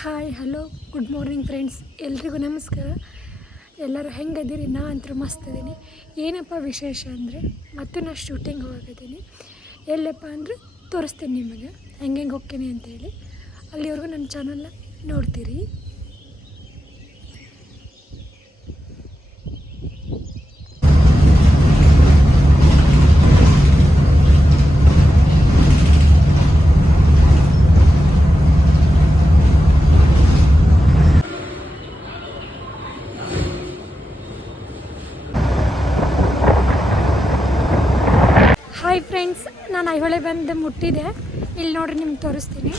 Hi, hello, good morning friends. ಎಲ್ರಿಗೂ ನಮಸ್ಕಾರ. ಎಲ್ಲರೂ ಹೆಂಗದಿರಿ ನಾ ಅಂತೂ ಮಸ್ತ್ ಇದ್ದೀನಿ. ಏನಪ್ಪ ವಿಶೇಷ ಅಂದರೆ, ಮತ್ತು ನಾ ಶೂಟಿಂಗ್ ಹೋಗಿದ್ದೀನಿ ಎಲ್ಲಪ್ಪ ಅಂದರೆ, ತೋರಿಸ್ತೀನಿ ನಿಮಗೆ. ಹೆಂಗೆ ಹೆಂಗೆ ಹೋಗ್ತೀನಿ ಅಂತೇಳಿ. ಅಲ್ಲಿವರೆಗೂ ನನ್ನ ಚಾನಲ್ನ ನೋಡ್ತೀರಿ. ಹಾಯ್ ಫ್ರೆಂಡ್ಸ್ ನಾನು ಐಹೊಳೆ ಬಂದು ಮುಟ್ಟಿದೆ. ಇಲ್ಲಿ ನೋಡ್ರಿ ನಿಮ್ಗೆ ತೋರಿಸ್ತೀನಿ.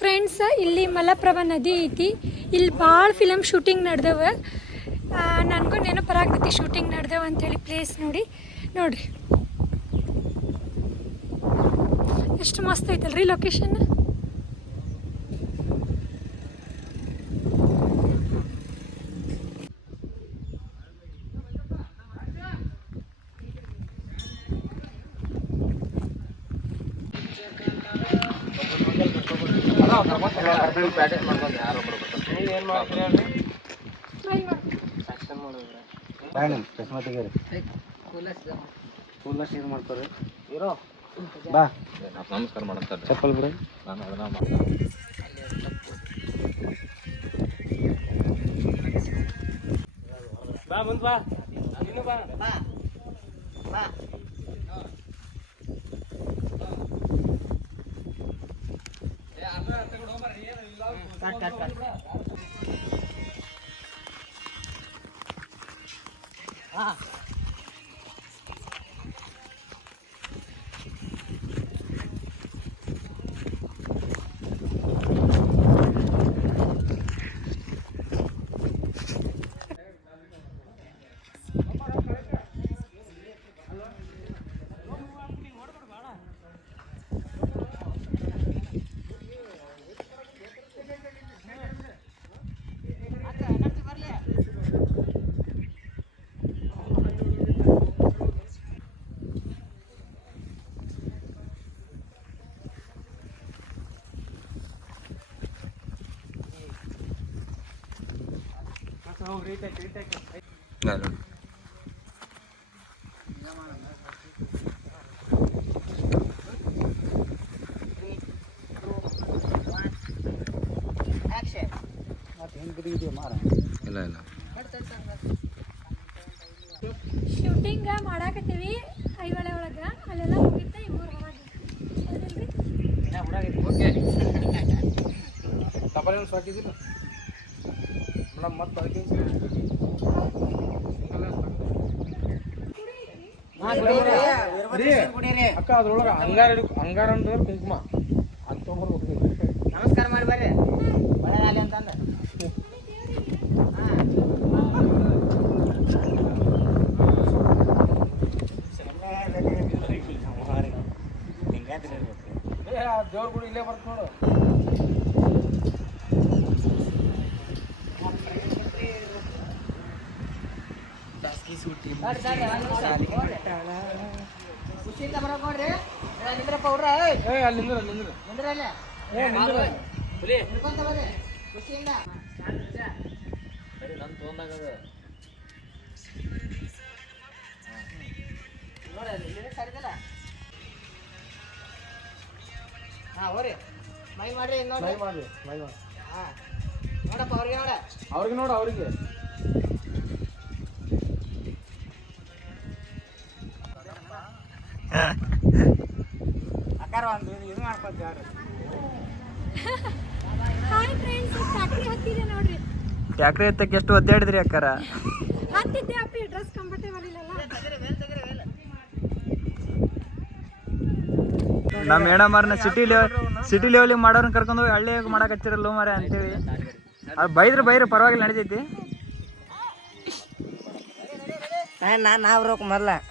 ಫ್ರೆಂಡ್ಸ್ ಇಲ್ಲಿ ಮಲಪ್ರಭಾ ನದಿ ಐತಿ. ಇಲ್ಲಿ ಭಾಳ ಫಿಲಮ್ ಶೂಟಿಂಗ್ ನಡೆದವ. ನನಗೂ ನೆನಪರಾಗ್ತೈತಿ ಶೂಟಿಂಗ್ ನಡೆದೆವು ಅಂತೇಳಿ ಪ್ಲೇಸ್ ನೋಡಿ ನೋಡಿರಿ. ಎಷ್ಟು ಮಸ್ತ್ ಐತಲ್ರಿ ಲೊಕೇಶನ್ ಬಾಯ್ ಚಶ್ಮಾ ತೆಗೀರಿ ಕೂಲ ಶೇರ್ ಮಾಡ್ತಾರೆ? ಇರೋ ಬಾ. ನಮಸ್ಕಾರ ಮಾಡ್ತಾರೆ ಚಪ್ಪಲ್ ಬಿಡಿ. ನಾನು ಅದನ್ನ ಮಾಡ್ತೀನಿ ಬಾ ಮುಂದೆ ಬಾ. ಇನ್ನು ಬಾ. ಮತ್ತೆ ಹೆಂಗ್ ಬಿಟ್ಟಿದೀಯ ಮಾರ Ah. ಇಲ್ಲ ಇಲ್ಲ ಶೂಟಿಂಗ್ ಮಾಡಾಕತ್ತೀವಿ ಐವಳೆ ಒಳಗೆ ಅಲ್ಲೆಲ್ಲ ಮುಗಿತ ಈ ಹೊರಗೆ ಓಕೆ ಒಂದು ಸಾಕಿದ್ರು ಮೇಡಮ್ ಮತ್ತೆ ಅದಕ್ಕೆ ಅಕ್ಕ ಅದ್ರೊಳಗೆ ಅಂಗಾರ ಹಿಡ್ಕೊ- ಅಂದ್ರೆ ಕುಂಕುಮ. ಅದು ತೊಗೊಂಡ್ಬರ್ಬೇಕು ನಮಸ್ಕಾರ ಮಾಡಿ ಬರ್ರಿ. ಒಳ್ಳೆದಾಗಲಿ ಅಂತಂದ. ಏ ಆ ದೇವ್ರ ಗುಡಿ ಇಲ್ಲೇ ಬರ್ತ ನೋಡು ನೋಡ್ರಿ ನೋಡ್ರಿ ಒಂದ್ ನಿಮಿಷ. ಖುಷಿಯಿಂದ ಬರೋಕ್ ನೋಡ್ರಿ ಏ, ಅಲ್ಲಿ ನಿಂದ್ರ ನಿಂದ್ರ ನಿಂದ್ರ ಏ ನಿಂದ್ರ ಹಿಡ್ಕೊಂತ ಬರ್ರಿ ಖುಷಿಯಿಂದ ನೋಡಿ ಇಲ್ಲಿ ಹಾ ಹೋರಿ ಮೈ ಮಾಡ್ರಿ ನೋಡಿ ಮೈ ಮಾಡ್ರಿ ಮೈ ಹಾ ನೋಡಪ್ಪ ಅವ್ರಿಗೆ ನೋಡ ಅವ್ರಿಗೆ ನೋಡು ಅವ್ರಿಗೆ ಅಕ್ಕಾರ ಒಂದು ಇದು ಮಾಡ್ಕೊತ ಹೇಳ್ರಿ ಹಾಯ್ ಫ್ರೆಂಡ್ಸ್ ಫ್ಯಾಕ್ಟ್ರಿ ಹತ್ತಿದೆ ನೋಡ್ರಿ. ಟ್ಯಾಕ್ರಿ ಎತ್ತಕ್ಕೆ ಎಷ್ಟು ಒದ್ದಾಡಿದ್ರಿ ಅಕ್ಕಾರ? ಹತ್ತಿದ್ದೆ ಅಪ್ಪಿ ಡ್ರೆಸ್ ಕಂಫರ್ಟೇಬಲ್ ಇಲ್ಲಲ್ಲ. ನಮ್ಮ ಮೇಡಮ್ ಅವ್ರನ್ನ ಸಿಟಿ ಲೆವೆಲ್ ಸಿಟಿ ಲೆವೆಲಿಗೆ ಮಾಡೋರ್ನ ಕರ್ಕೊಂಡು ಹೋಗಿ ಹಳ್ಳಿ ಮಾಡಕ್ ಲೋ ಮಾರೆ ಅಂತೇಳಿ ಅದು ಬೈದ್ರೆ ಬೈದ್ರೆ ಪರವಾಗಿಲ್ಲ ನಡೀತೈತಿ. ನಾ ನಾ ಬರ್ಬೇಕು ಮೊದ್ಲ. ಇವನ್ ತೋ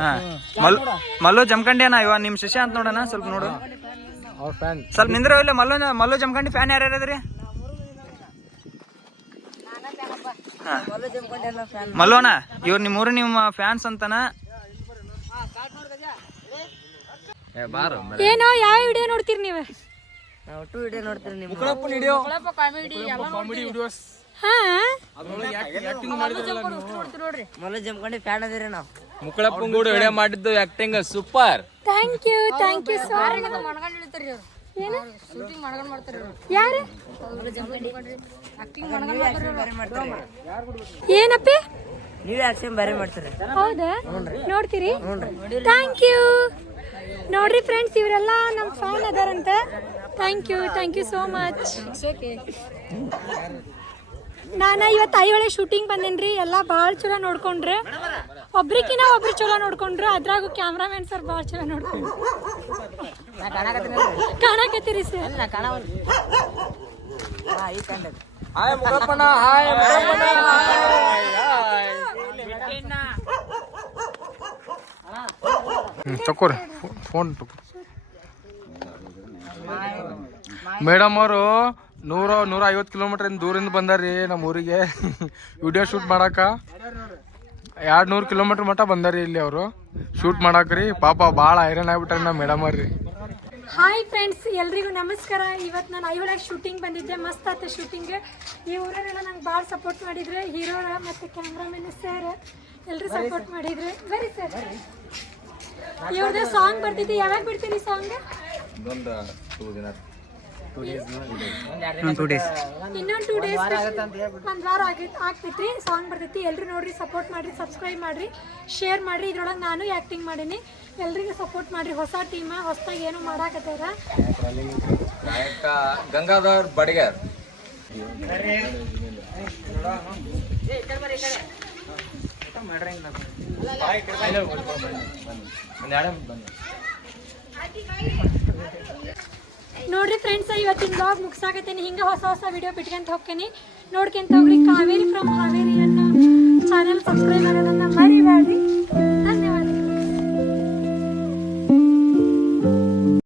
ಹಾ. ಮಲ್ಲೋ ಮಲ್ಲು ಜಮಖಂಡಿ ಅಣ್ಣ ಇವ ನಿಮ್ ಶಿಷ್ಯ ಅಂತ ನೋಡೋಣ ಸ್ವಲ್ಪ ನೋಡು. ಸ್ವಲ್ಪ ನಿಂದ್ರ ಇಲ್ಲ ಮಲ್ಲು ಮಲ್ಲು ಜಮಖಂಡಿ ಫ್ಯಾನ್ ಯಾರು ಅದ್ರಿ ಮೊದ್ಲು ಜಮ್ಕೊಂಡೆಲ್ಲ ಫ್ಯಾನ್ ಮಲ್ಲು ಅಣ್ಣ ಇವ್ರು ನಿಮ್ಮ ಊರು ನಿಮ್ಮ ಫ್ಯಾನ್ಸ್ ಅಂತನ? ಏ ಬಾರು ಏನೋ ಯಾವ ವಿಡಿಯೋ ನೋಡ್ತೀರಿ ನೀವು? ನಾವು ಟೂ ವಿಡಿಯೋ ನೋಡ್ತೀರಿ ನಿಮ್ಮ ಕಾಮಿಡಿ ವಿಡಿಯೋಸ್ ಹಾ. ಮಲ್ಲ ಜಮ್ಕೊಂಡಿ ಫ್ಯಾನ್ ಅದಿರಿ ನಾವು. ಮುಕ್ಕಳಪ್ಪನ್ ಕೂಡ ವಿಡಿಯೋ ಮಾಡಿದ್ದು acting super. Thank you thank you sir ಯಾರು ಏನಪ್ಪಿ? ನೀವೇ ಆಕ್ಷನ್ ಬೇರೆ ಮಾಡ್ತಾರೆ. ಹೌದಾ? ನೋಡ್ತೀರಿ? ಥ್ಯಾಂಕ್ ಯು ನೋಡ್ರಿ ಫ್ರೆಂಡ್ಸ್ ಇವರೆಲ್ಲ ನಮ್ಮ fan ಅದಾರಂತ. Thank you thank you so much ನಾನು ಇವತ್ತು ಐಹೊಳೆ ಶೂಟಿಂಗ್ ಬಂದೇನ್ರಿ. ಎಲ್ಲ ಭಾಳ ಚಲೋ ನೋಡ್ಕೊಂಡ್ರೆ. ಒಬ್ರಿಕಿನ ಒಬ್ರು ಚಲೋ ನೋಡ್ಕೊಂಡ್ರು ಅದ್ರಾಗೂ ಕ್ಯಾಮ್ರಾಮನ್ ಸರ್ ಭಾಳ ಚಲೋ ನೋಡ್ಕೊಂಡ್ರು. ಕಾಣಕತ್ತೀರಿ ಸರ್ ಹಾಯ್ ಮುಗಪ್ಪಣ್ಣ ಹಾಯ್ ತಕೋರಿ ಫೋನ್ ಮೇಡಮ್ ಅವರು ನೂರ ನೂರ ಐವತ್ತು ಕಿಲೋಮೀಟರ್ ದೂರಿಂದ ಬಂದಾರಿ ನಮ್ಮ ಊರಿಗೆ. ವಿಡಿಯೋ ಶೂಟ್ ಮಾಡಾಕ. ಎರಡು ನೂರು ಕಿಲೋಮೀಟರ್ ಮಟ್ಟ ಬಂದಾರಿ ಇಲ್ಲಿ ಅವರು. ಶೂಟ್ ಮಾಡಾಕ್ರಿ. ಪಾಪ ಭಾಳ ಐರನ್ ಆಗ್ಬಿಟ್ಟಾರ ನಮ್ಮ ಮೇಡಮ್ ಅವ್ರಿ. ಹಾಯ್ ಫ್ರೆಂಡ್ಸ್ ಎಲ್ರಿಗೂ ನಮಸ್ಕಾರ. ಇವತ್ತು ನಾನು ಐಹೊಳೆ ಶೂಟಿಂಗ್ ಬಂದಿದ್ದೆ. ಮಸ್ತ್ ಆಯ್ತು ಶೂಟಿಂಗ್ ಈ ಊರಲ್ಲೆಲ್ಲ ನಂಗೆ ಭಾಳ ಸಪೋರ್ಟ್ ಮಾಡಿದ್ರೆ. ಹೀರೋರ ಮತ್ತು ಕ್ಯಾಮ್ರಾಮನ್ ಸರ್ ಎಲ್ಲರೂ ಸಪೋರ್ಟ್ ಮಾಡಿದ್ರೆ. ಬರೀ ಸರ್ ಇವ್ರದ್ದು ಸಾಂಗ್ ಬರ್ತಿದ್ದೆ ಯಾವಾಗ ಬಿಡ್ತೀನಿ ಸಾಂಗ್ ಇನ್ನೊಂದು ಟೂ ಡೇಸ್ ಒಂದು ವಾರ ಆಗೈತೆ ಆಗ್ತೈತಿ ಸಾಂಗ್ ಬರ್ತೈತಿ. ಎಲ್ಲರೂ ನೋಡ್ರಿ ಸಪೋರ್ಟ್ ಮಾಡಿರಿ ಸಬ್ಸ್ಕ್ರೈಬ್ ಮಾಡಿರಿ ಶೇರ್ ಮಾಡಿರಿ. ಇದ್ರೊಳಗೆ ನಾನು ಆ್ಯಕ್ಟಿಂಗ್ ಮಾಡೀನಿ. ಎಲ್ರಿಗೂ ಸಪೋರ್ಟ್ ಮಾಡಿರಿ. ಹೊಸ ಟೀಮ ಹೊಸದಾಗಿ ಏನು ಮಾಡಾಕತ್ತಾರ ಗಂಗಾಧರ್ ಬಡಿಗರ್. ನೋಡ್ರಿ ಫ್ರೆಂಡ್ಸ್ ಇವತ್ತಿನ ಬ್ಲಾಗ್ ಮುಗ್ಸಾಕತ್ತೇನೆ ಹಿಂಗೆ ಹೊಸ ಹೊಸ ವಿಡಿಯೋ ಬಿಟ್ಕೊಂತ ಹೋಗ್ತೀನಿ. ನೋಡ್ಕೊಂತ ಹೋಗ್ರಿ. ಕಾವೇರಿ ಫ್ರಮ್ ಹಾವೇರಿ ಅನ್ನೋ ಚಾನೆಲ್ ಸಬ್ಸ್ಕ್ರೈಬ್ ಮಾಡೋದನ್ನ ಮರಿಬೇಡ್ರಿ.